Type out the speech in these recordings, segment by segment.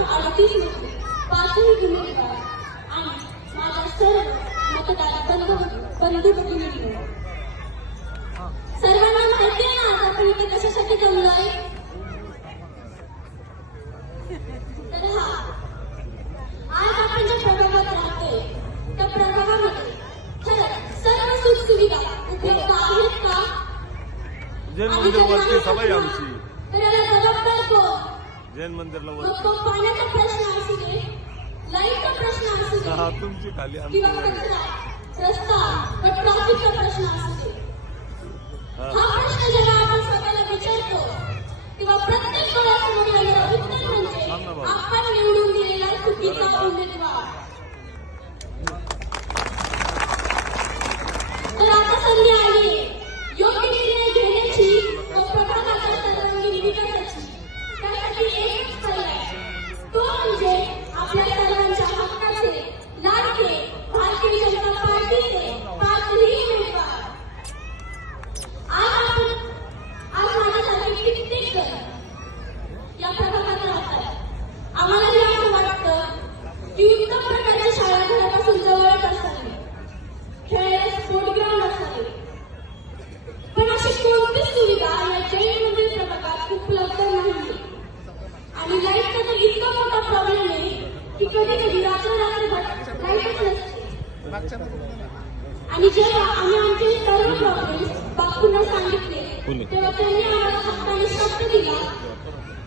38 होते, 5ही गुन्हेगार आणि माझ्या सर्व मतदार बंधू भगिनींनो, सर्वांना माहिती आहे ना आपण इथे कशासाठी जमलोय? तर आज आपण ज्या प्रभागात राहतोय त्या प्रभागामध्ये खरंच सर्व सुखसुविधा उपलब्ध आहेत का? जैन मंदिरवरती सभा आमची. तर याला जबाबदार कोण? जैन मंदिरला मग तो पाण्याचा प्रश्न असू दे, लाईटचा प्रश्न असू दे, तुमची खाली किंवा कचरा, रस्ता व ट्रॅफिकचा प्रश्न असू दे, हा प्रश्न जेव्हा आपण स्वतःला विचारतो तेव्हा प्रत्येक डोळ्यासमोर येणारं उत्तर म्हणजे आपण निवडून दिलेला चुकीचा उमेदवार. तर आता संधी आली योग्य निर्णय घेण्याची व प्रभागाच्या सर्वांगीण विकासाची. त्यासाठी एकच पर्याय, तो म्हणजे आपल्या सर्वांच्या हक्काचे लाडके भारतीय जनता पार्टीचे 5ही उमेदवार. आज माझ्यासारखे कित्येक जण या प्रभागात राहतात. आम्हालाही असं वाटतं की उत्तम प्रकारच्या शाळा घरापासून जवळच असावी, खेळायला स्पोर्ट ग्राउंड असावे, पण अशी कोणतीच सुविधा या जैन मंदिर प्रभागात उपलब्ध नाही. आणि लाईटचा तर इतका मोठा प्रॉब्लेम आहे की कधी कधी रात्रभर लाईटच नसते. आणि जेव्हा आम्ही आमचे सर्व प्रॉब्लेम्स बापूंना सांगितले तेव्हा त्यांनी आम्हाला हक्काने शब्द दिला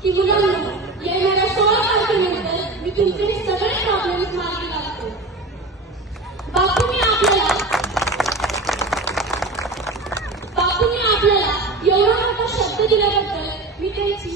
की मुलांना येणाऱ्या 16 तारखेनंतर मी तुमचे सगळे प्रॉब्लेम्स मार्गी लावतो. बापूंनी आपल्याला एवढा मोठा शब्द दिल्याबद्दल मी त्यांची